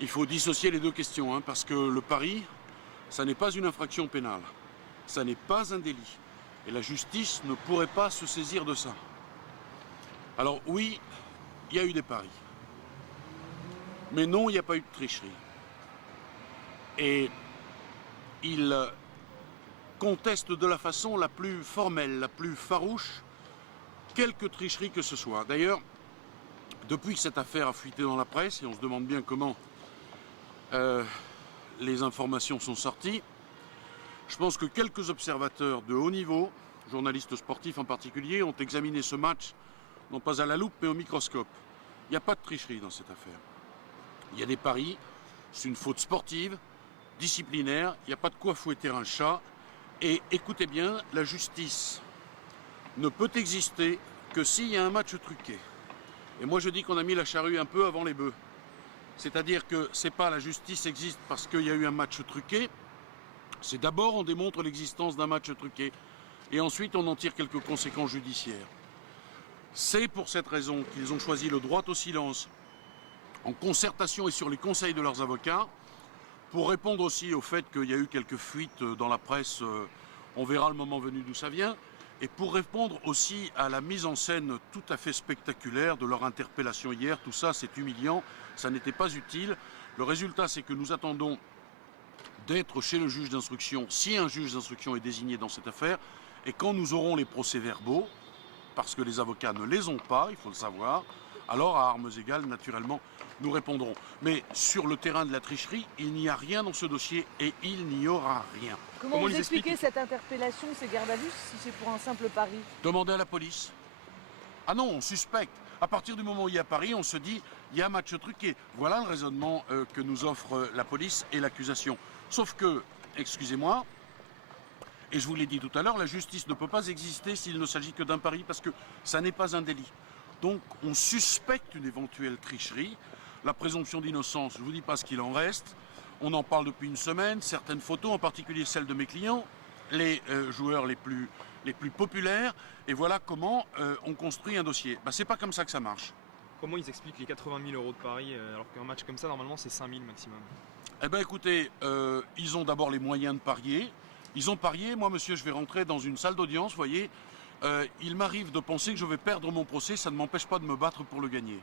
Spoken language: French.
Il faut dissocier les deux questions, hein, parce que le pari, ça n'est pas une infraction pénale, ça n'est pas un délit. Et la justice ne pourrait pas se saisir de ça. Alors oui, il y a eu des paris. Mais non, il n'y a pas eu de tricherie. Et il conteste de la façon la plus formelle, la plus farouche, quelque tricherie que ce soit. D'ailleurs, depuis que cette affaire a fuité dans la presse, et on se demande bien comment les informations sont sorties, je pense que quelques observateurs de haut niveau, journalistes sportifs en particulier, ont examiné ce match, non pas à la loupe, mais au microscope. Il n'y a pas de tricherie dans cette affaire. Il y a des paris, c'est une faute sportive, disciplinaire, il n'y a pas de quoi fouetter un chat. Et écoutez bien, la justice ne peut exister que s'il y a un match truqué. Et moi je dis qu'on a mis la charrue un peu avant les bœufs. C'est-à-dire que c'est pas la justice existe parce qu'il y a eu un match truqué, c'est d'abord on démontre l'existence d'un match truqué et ensuite on en tire quelques conséquences judiciaires. C'est pour cette raison qu'ils ont choisi le droit au silence en concertation et sur les conseils de leurs avocats pour répondre aussi au fait qu'il y a eu quelques fuites dans la presse, on verra le moment venu d'où ça vient, et pour répondre aussi à la mise en scène tout à fait spectaculaire de leur interpellation hier. Tout ça, c'est humiliant, ça n'était pas utile. Le résultat, c'est que nous attendons d'être chez le juge d'instruction, si un juge d'instruction est désigné dans cette affaire, et quand nous aurons les procès-verbaux, parce que les avocats ne les ont pas, il faut le savoir, alors à armes égales, naturellement, nous répondrons. Mais sur le terrain de la tricherie, il n'y a rien dans ce dossier et il n'y aura rien. Comment vous expliquez cette interpellation, ces gardes à vue, si c'est pour un simple pari? Demandez à la police. Ah non, on suspecte. À partir du moment où il y a pari, on se dit, il y a match truqué. Voilà le raisonnement que nous offre la police et l'accusation. Sauf que, excusez-moi, et je vous l'ai dit tout à l'heure, la justice ne peut pas exister s'il ne s'agit que d'un pari, parce que ça n'est pas un délit. Donc on suspecte une éventuelle tricherie. La présomption d'innocence, je ne vous dis pas ce qu'il en reste. On en parle depuis une semaine. Certaines photos, en particulier celles de mes clients, les joueurs les plus populaires. Et voilà comment on construit un dossier. C'est pas comme ça que ça marche. Comment ils expliquent les 80 000 € de paris alors qu'un match comme ça, normalement, c'est 5 000 maximum? Eh bien écoutez, ils ont d'abord les moyens de parier. Ils ont parié. Moi, monsieur, je vais rentrer dans une salle d'audience, vous voyez. Il m'arrive de penser que je vais perdre mon procès. Ça ne m'empêche pas de me battre pour le gagner.